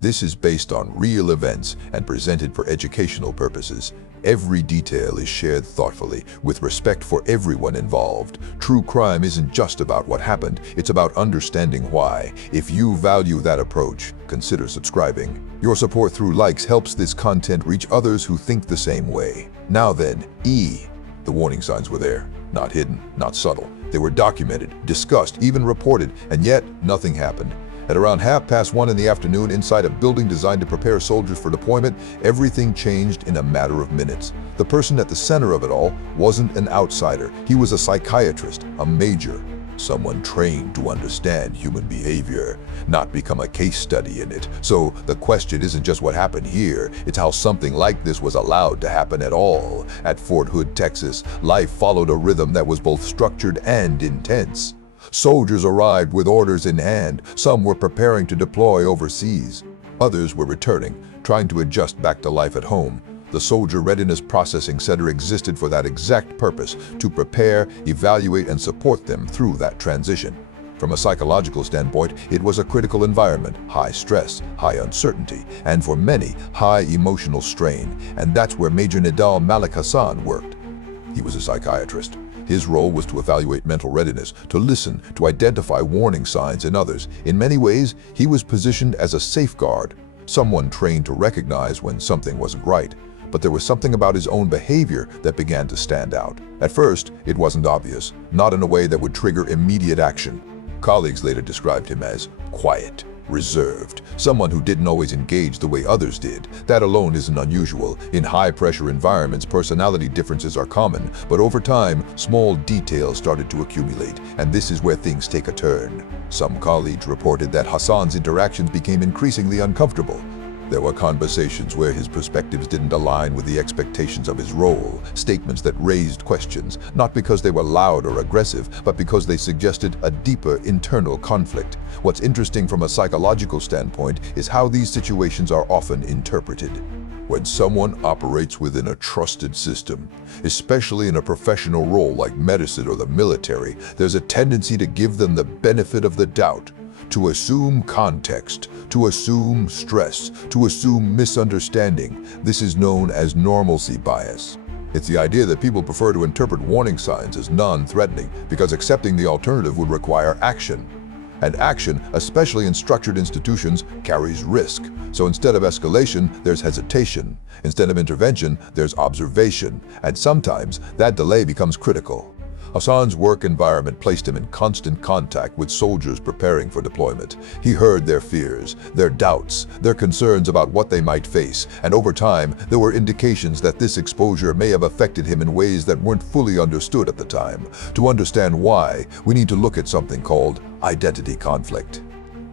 This is based on real events and presented for educational purposes. Every detail is shared thoughtfully, with respect for everyone involved. True crime isn't just about what happened, it's about understanding why. If you value that approach, consider subscribing. Your support through likes helps this content reach others who think the same way. Now then, E. The warning signs were there. Not hidden, not subtle. They were documented, discussed, even reported, and yet nothing happened. At around 1:30 in the afternoon, inside a building designed to prepare soldiers for deployment, everything changed in a matter of minutes. The person at the center of it all wasn't an outsider. He was a psychiatrist, a major, someone trained to understand human behavior, not become a case study in it. So the question isn't just what happened here, it's how something like this was allowed to happen at all. At Fort Hood, Texas, life followed a rhythm that was both structured and intense. Soldiers arrived with orders in hand. Some were preparing to deploy overseas. Others were returning, trying to adjust back to life at home. The Soldier Readiness Processing Center existed for that exact purpose, to prepare, evaluate, and support them through that transition. From a psychological standpoint, it was a critical environment, high stress, high uncertainty, and for many, high emotional strain. And that's where Major Nidal Malik Hassan worked. He was a psychiatrist. His role was to evaluate mental readiness, to listen, to identify warning signs in others. In many ways, he was positioned as a safeguard, someone trained to recognize when something wasn't right. But there was something about his own behavior that began to stand out. At first, it wasn't obvious, not in a way that would trigger immediate action. Colleagues later described him as quiet, reserved, someone who didn't always engage the way others did. That alone isn't unusual. In high-pressure environments, personality differences are common, but over time, small details started to accumulate, and this is where things take a turn. Some colleagues reported that Hassan's interactions became increasingly uncomfortable. There were conversations where his perspectives didn't align with the expectations of his role, statements that raised questions, not because they were loud or aggressive, but because they suggested a deeper internal conflict. What's interesting from a psychological standpoint is how these situations are often interpreted. When someone operates within a trusted system, especially in a professional role like medicine or the military, there's a tendency to give them the benefit of the doubt, to assume context, to assume stress, to assume misunderstanding. This is known as normalcy bias. It's the idea that people prefer to interpret warning signs as non-threatening because accepting the alternative would require action. And action, especially in structured institutions, carries risk. So instead of escalation, there's hesitation. Instead of intervention, there's observation. And sometimes that delay becomes critical. Hassan's work environment placed him in constant contact with soldiers preparing for deployment. He heard their fears, their doubts, their concerns about what they might face, and over time, there were indications that this exposure may have affected him in ways that weren't fully understood at the time. To understand why, we need to look at something called identity conflict.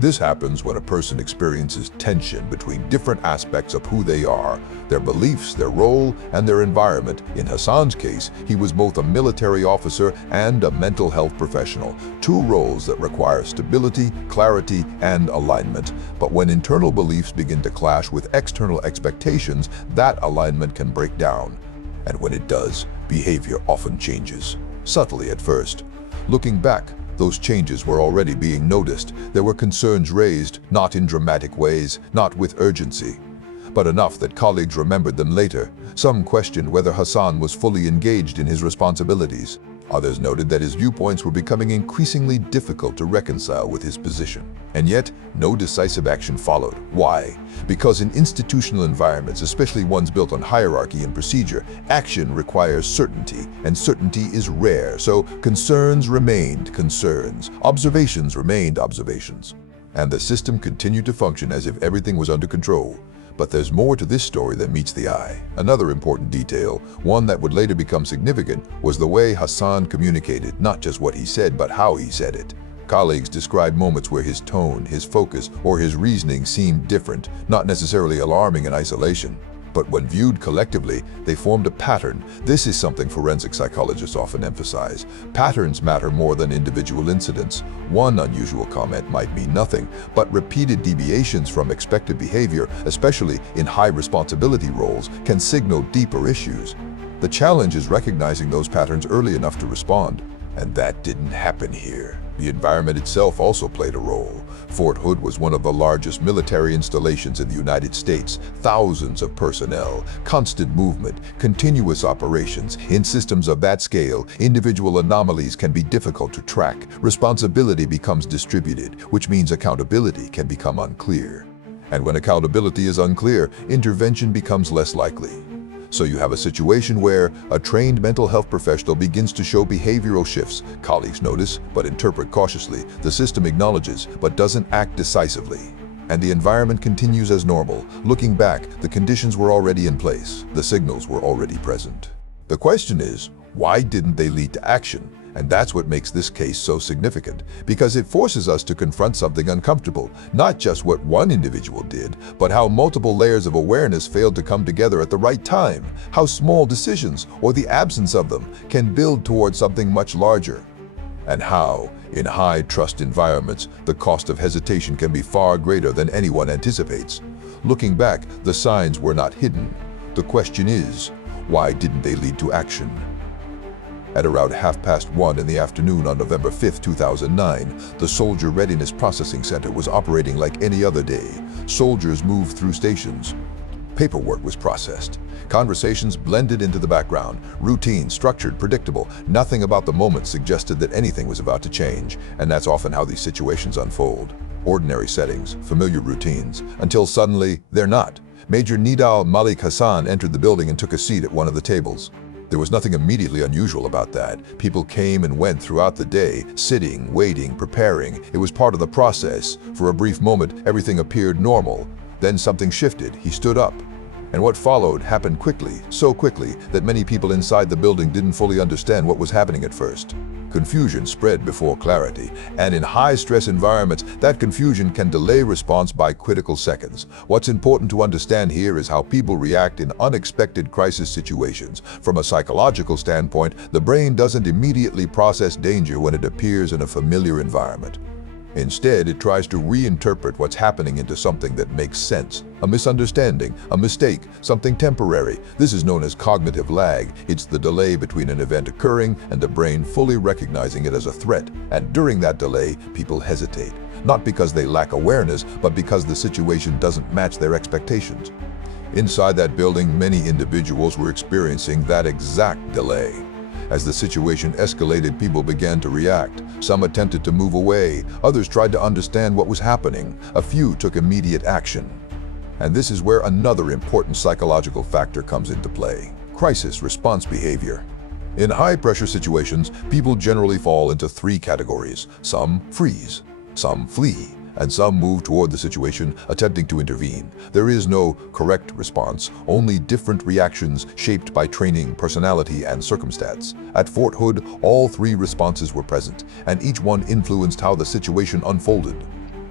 This happens when a person experiences tension between different aspects of who they are, their beliefs, their role, and their environment. In Hassan's case, he was both a military officer and a mental health professional, two roles that require stability, clarity, and alignment. But when internal beliefs begin to clash with external expectations, that alignment can break down. And when it does, behavior often changes, subtly at first. Looking back, those changes were already being noticed. There were concerns raised, not in dramatic ways, not with urgency, but enough that colleagues remembered them later. Some questioned whether Hassan was fully engaged in his responsibilities. Others noted that his viewpoints were becoming increasingly difficult to reconcile with his position. And yet, no decisive action followed. Why? Because in institutional environments, especially ones built on hierarchy and procedure, action requires certainty, and certainty is rare. So concerns remained concerns, observations remained observations. And the system continued to function as if everything was under control. But there's more to this story than meets the eye. Another important detail, one that would later become significant, was the way Hassan communicated, not just what he said, but how he said it. Colleagues described moments where his tone, his focus, or his reasoning seemed different, not necessarily alarming in isolation. But when viewed collectively, they formed a pattern. This is something forensic psychologists often emphasize. Patterns matter more than individual incidents. One unusual comment might mean nothing, but repeated deviations from expected behavior, especially in high responsibility roles, can signal deeper issues. The challenge is recognizing those patterns early enough to respond. And that didn't happen here. The environment itself also played a role. Fort Hood was one of the largest military installations in the United States. Thousands of personnel, constant movement, continuous operations. In systems of that scale, individual anomalies can be difficult to track. Responsibility becomes distributed, which means accountability can become unclear. And when accountability is unclear, intervention becomes less likely. So you have a situation where a trained mental health professional begins to show behavioral shifts. Colleagues notice, but interpret cautiously. The system acknowledges, but doesn't act decisively. And the environment continues as normal. Looking back, the conditions were already in place. The signals were already present. The question is, why didn't they lead to action? And that's what makes this case so significant, because it forces us to confront something uncomfortable, not just what one individual did, but how multiple layers of awareness failed to come together at the right time, how small decisions, or the absence of them, can build towards something much larger, and how, in high-trust environments, the cost of hesitation can be far greater than anyone anticipates. Looking back, the signs were not hidden. The question is, why didn't they lead to action? At around 1:30 in the afternoon on November 5, 2009, the Soldier Readiness Processing Center was operating like any other day. Soldiers moved through stations. Paperwork was processed. Conversations blended into the background. Routine, structured, predictable. Nothing about the moment suggested that anything was about to change, and that's often how these situations unfold. Ordinary settings, familiar routines, until suddenly they're not. Major Nidal Malik Hassan entered the building and took a seat at one of the tables. There was nothing immediately unusual about that. People came and went throughout the day, sitting, waiting, preparing. It was part of the process. For a brief moment, everything appeared normal. Then something shifted. He stood up. And what followed happened quickly, so quickly that many people inside the building didn't fully understand what was happening at first. Confusion spread before clarity, and in high-stress environments, that confusion can delay response by critical seconds. What's important to understand here is how people react in unexpected crisis situations. From a psychological standpoint, the brain doesn't immediately process danger when it appears in a familiar environment. Instead, it tries to reinterpret what's happening into something that makes sense. A misunderstanding, a mistake, something temporary. This is known as cognitive lag. It's the delay between an event occurring and the brain fully recognizing it as a threat. And during that delay, people hesitate. Not because they lack awareness, but because the situation doesn't match their expectations. Inside that building, many individuals were experiencing that exact delay. As the situation escalated, people began to react. Some attempted to move away, others tried to understand what was happening. A few took immediate action. And this is where another important psychological factor comes into play: crisis response behavior. In high-pressure situations, people generally fall into three categories. Some freeze, some flee, and some move toward the situation, attempting to intervene. There is no correct response, only different reactions shaped by training, personality, and circumstance. At Fort Hood, all three responses were present, and each one influenced how the situation unfolded.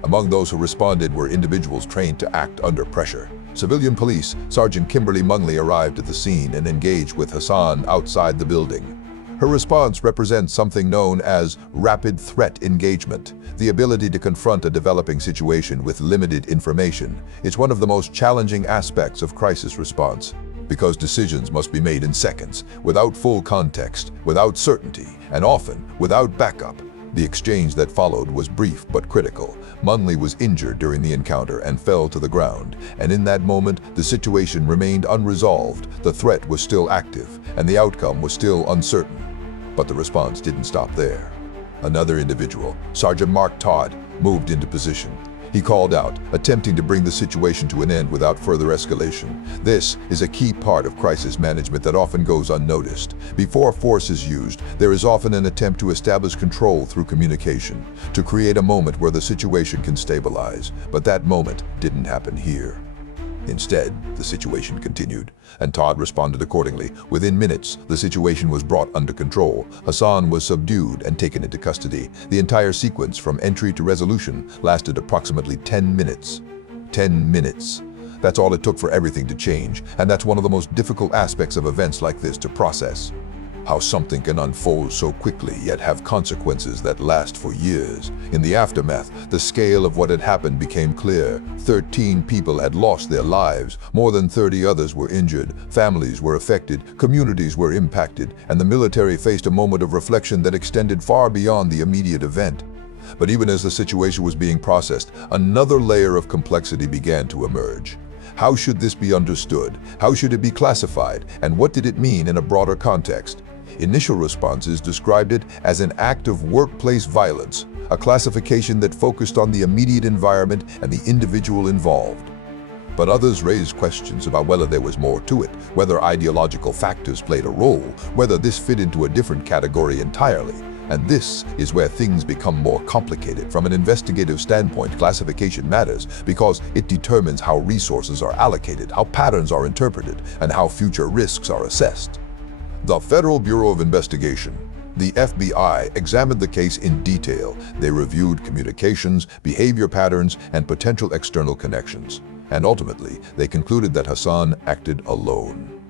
Among those who responded were individuals trained to act under pressure. Civilian police, Sergeant Kimberly Mungley arrived at the scene and engaged with Hassan outside the building. Her response represents something known as rapid threat engagement, the ability to confront a developing situation with limited information. It's one of the most challenging aspects of crisis response, because decisions must be made in seconds, without full context, without certainty, and often without backup. The exchange that followed was brief but critical. Munley was injured during the encounter and fell to the ground, and in that moment, the situation remained unresolved. The threat was still active, and the outcome was still uncertain. But the response didn't stop there. Another individual, Sergeant Mark Todd, moved into position. He called out, attempting to bring the situation to an end without further escalation. This is a key part of crisis management that often goes unnoticed. Before force is used, there is often an attempt to establish control through communication, to create a moment where the situation can stabilize. But that moment didn't happen here. Instead, the situation continued, and Todd responded accordingly. Within minutes, the situation was brought under control. Hassan was subdued and taken into custody. The entire sequence, from entry to resolution, lasted approximately 10 minutes. 10 minutes. That's all it took for everything to change, and that's one of the most difficult aspects of events like this to process. How something can unfold so quickly yet have consequences that last for years. In the aftermath, the scale of what had happened became clear. 13 people had lost their lives, more than 30 others were injured, families were affected, communities were impacted, and the military faced a moment of reflection that extended far beyond the immediate event. But even as the situation was being processed, another layer of complexity began to emerge. How should this be understood? How should it be classified? And what did it mean in a broader context? Initial responses described it as an act of workplace violence, a classification that focused on the immediate environment and the individual involved. But others raised questions about whether there was more to it, whether ideological factors played a role, whether this fit into a different category entirely. And this is where things become more complicated. From an investigative standpoint, classification matters because it determines how resources are allocated, how patterns are interpreted, and how future risks are assessed. The Federal Bureau of Investigation, the FBI, examined the case in detail. They reviewed communications, behavior patterns, and potential external connections. And ultimately, they concluded that Hassan acted alone.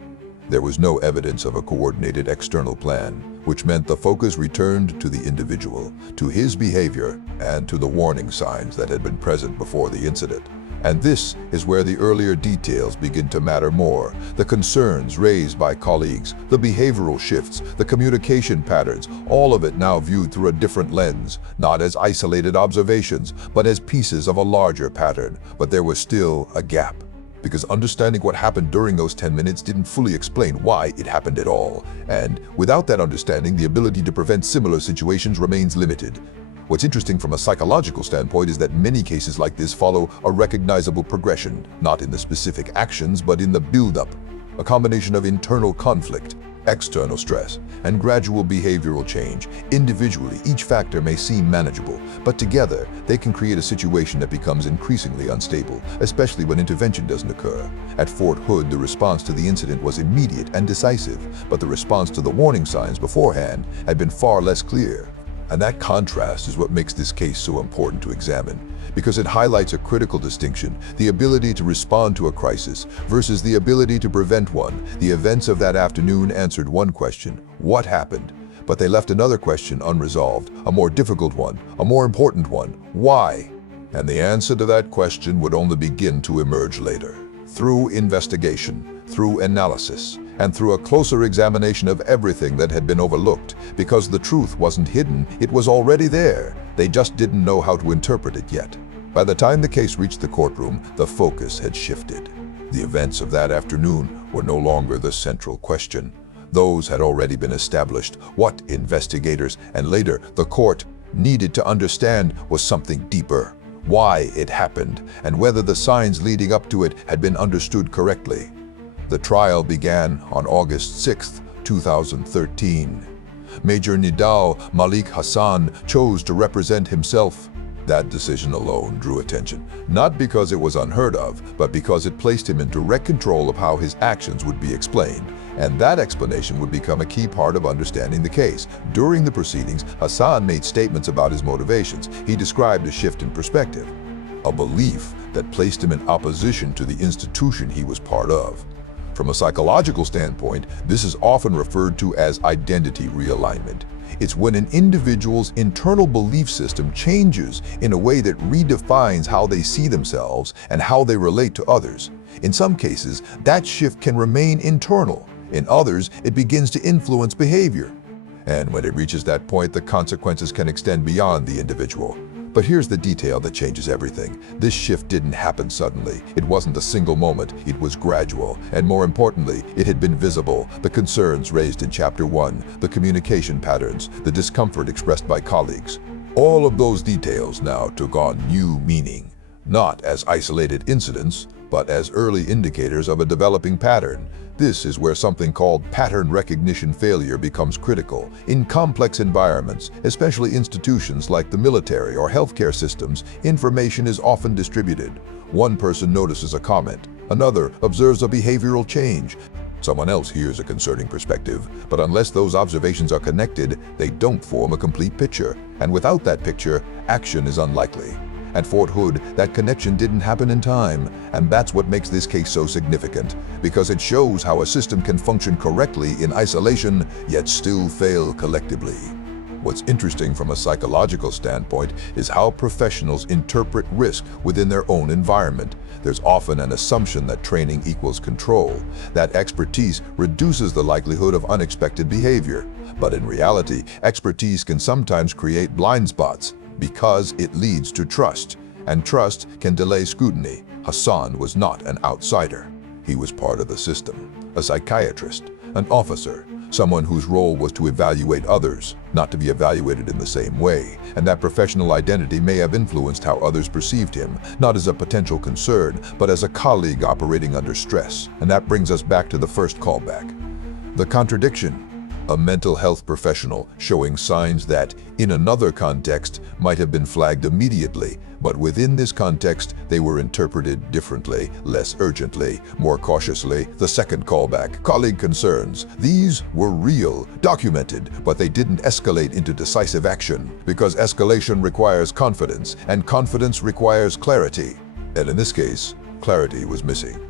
There was no evidence of a coordinated external plan, which meant the focus returned to the individual, to his behavior, and to the warning signs that had been present before the incident. And this is where the earlier details begin to matter more. The concerns raised by colleagues, the behavioral shifts, the communication patterns, all of it now viewed through a different lens, not as isolated observations, but as pieces of a larger pattern. But there was still a gap, because understanding what happened during those 10 minutes didn't fully explain why it happened at all. And without that understanding, the ability to prevent similar situations remains limited. What's interesting from a psychological standpoint is that many cases like this follow a recognizable progression, not in the specific actions, but in the build-up, a combination of internal conflict, external stress, and gradual behavioral change. Individually, each factor may seem manageable, but together, they can create a situation that becomes increasingly unstable, especially when intervention doesn't occur. At Fort Hood, the response to the incident was immediate and decisive, but the response to the warning signs beforehand had been far less clear. And that contrast is what makes this case so important to examine, because it highlights a critical distinction: the ability to respond to a crisis versus the ability to prevent one. The events of that afternoon answered one question: what happened? But they left another question unresolved, a more difficult one, a more important one: why? And the answer to that question would only begin to emerge later, through investigation, through analysis, and through a closer examination of everything that had been overlooked, because the truth wasn't hidden, it was already there. They just didn't know how to interpret it yet. By the time the case reached the courtroom, the focus had shifted. The events of that afternoon were no longer the central question. Those had already been established. What investigators, and later the court, needed to understand was something deeper: why it happened, and whether the signs leading up to it had been understood correctly. The trial began on August 6, 2013. Major Nidal Malik Hassan chose to represent himself. That decision alone drew attention, not because it was unheard of, but because it placed him in direct control of how his actions would be explained. And that explanation would become a key part of understanding the case. During the proceedings, Hassan made statements about his motivations. He described a shift in perspective, a belief that placed him in opposition to the institution he was part of. From a psychological standpoint, this is often referred to as identity realignment. It's when an individual's internal belief system changes in a way that redefines how they see themselves and how they relate to others. In some cases, that shift can remain internal. In others, it begins to influence behavior. And when it reaches that point, the consequences can extend beyond the individual. But here's the detail that changes everything. This shift didn't happen suddenly. It wasn't a single moment. It was gradual. And more importantly, it had been visible. The concerns raised in Chapter 1, the communication patterns, the discomfort expressed by colleagues. All of those details now took on new meaning, not as isolated incidents, but as early indicators of a developing pattern. This is where something called pattern recognition failure becomes critical. In complex environments, especially institutions like the military or healthcare systems, information is often distributed. One person notices a comment, another observes a behavioral change, someone else hears a concerning perspective, but unless those observations are connected, they don't form a complete picture. And without that picture, action is unlikely. At Fort Hood, that connection didn't happen in time, and that's what makes this case so significant, because it shows how a system can function correctly in isolation, yet still fail collectively. What's interesting from a psychological standpoint is how professionals interpret risk within their own environment. There's often an assumption that training equals control, that expertise reduces the likelihood of unexpected behavior. But in reality, expertise can sometimes create blind spots because it leads to trust, and trust can delay scrutiny. Hassan was not an outsider. He was part of the system, a psychiatrist, an officer, someone whose role was to evaluate others, not to be evaluated in the same way, and that professional identity may have influenced how others perceived him, not as a potential concern, but as a colleague operating under stress. And that brings us back to the first callback. The contradiction. A mental health professional showing signs that, in another context, might have been flagged immediately, but within this context, they were interpreted differently, less urgently, more cautiously. The second callback, colleague concerns. These were real, documented, but they didn't escalate into decisive action, because escalation requires confidence, and confidence requires clarity. And in this case, clarity was missing.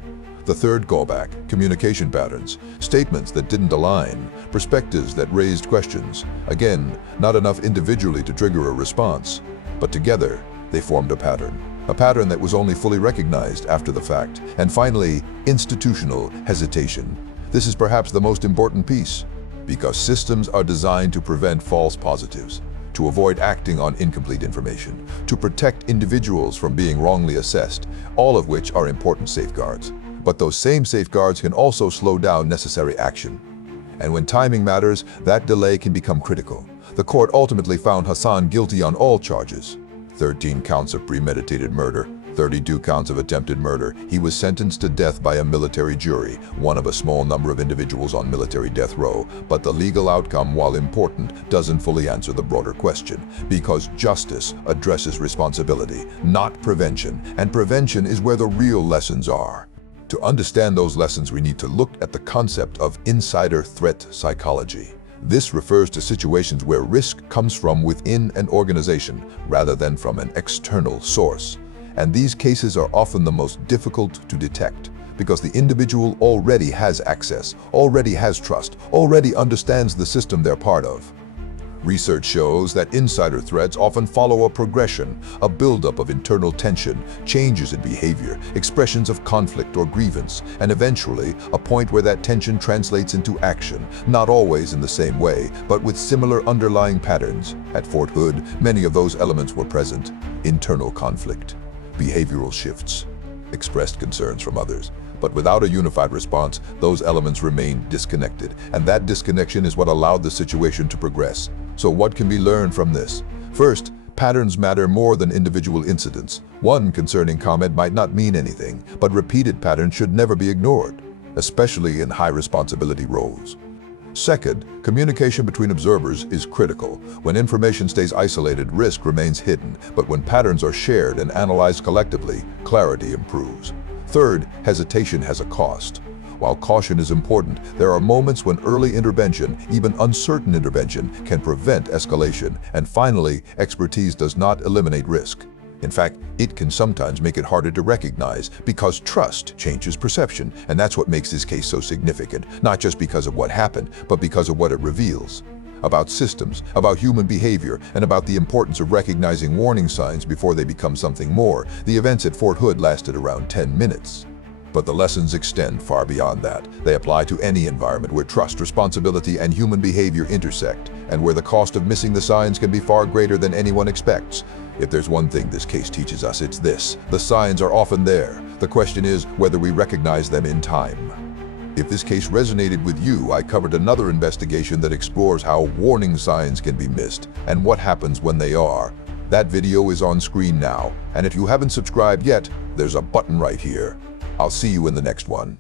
The third callback, communication patterns, statements that didn't align, perspectives that raised questions. Again, not enough individually to trigger a response, but together they formed a pattern that was only fully recognized after the fact. And finally, institutional hesitation. This is perhaps the most important piece, because systems are designed to prevent false positives, to avoid acting on incomplete information, to protect individuals from being wrongly assessed, all of which are important safeguards. But those same safeguards can also slow down necessary action. And when timing matters, that delay can become critical. The court ultimately found Hassan guilty on all charges. 13 counts of premeditated murder, 32 counts of attempted murder. He was sentenced to death by a military jury, one of a small number of individuals on military death row. But the legal outcome, while important, doesn't fully answer the broader question, because justice addresses responsibility, not prevention, and prevention is where the real lessons are. To understand those lessons, we need to look at the concept of insider threat psychology. This refers to situations where risk comes from within an organization rather than from an external source. And these cases are often the most difficult to detect because the individual already has access, already has trust, already understands the system they're part of. Research shows that insider threats often follow a progression, a buildup of internal tension, changes in behavior, expressions of conflict or grievance, and eventually a point where that tension translates into action, not always in the same way, but with similar underlying patterns. At Fort Hood, many of those elements were present: internal conflict, behavioral shifts, expressed concerns from others. But without a unified response, those elements remained disconnected, and that disconnection is what allowed the situation to progress. So what can be learned from this? First, patterns matter more than individual incidents. One concerning comment might not mean anything, but repeated patterns should never be ignored, especially in high-responsibility roles. Second, communication between observers is critical. When information stays isolated, risk remains hidden, but when patterns are shared and analyzed collectively, clarity improves. Third, hesitation has a cost. While caution is important, there are moments when early intervention, even uncertain intervention, can prevent escalation. And finally, expertise does not eliminate risk. In fact, it can sometimes make it harder to recognize because trust changes perception, and that's what makes this case so significant, not just because of what happened, but because of what it reveals. About systems, about human behavior, and about the importance of recognizing warning signs before they become something more. The events at Fort Hood lasted around 10 minutes. But the lessons extend far beyond that. They apply to any environment where trust, responsibility, and human behavior intersect, and where the cost of missing the signs can be far greater than anyone expects. If there's one thing this case teaches us, it's this: the signs are often there. The question is whether we recognize them in time. If this case resonated with you, I covered another investigation that explores how warning signs can be missed and what happens when they are. That video is on screen now, and if you haven't subscribed yet, there's a button right here. I'll see you in the next one.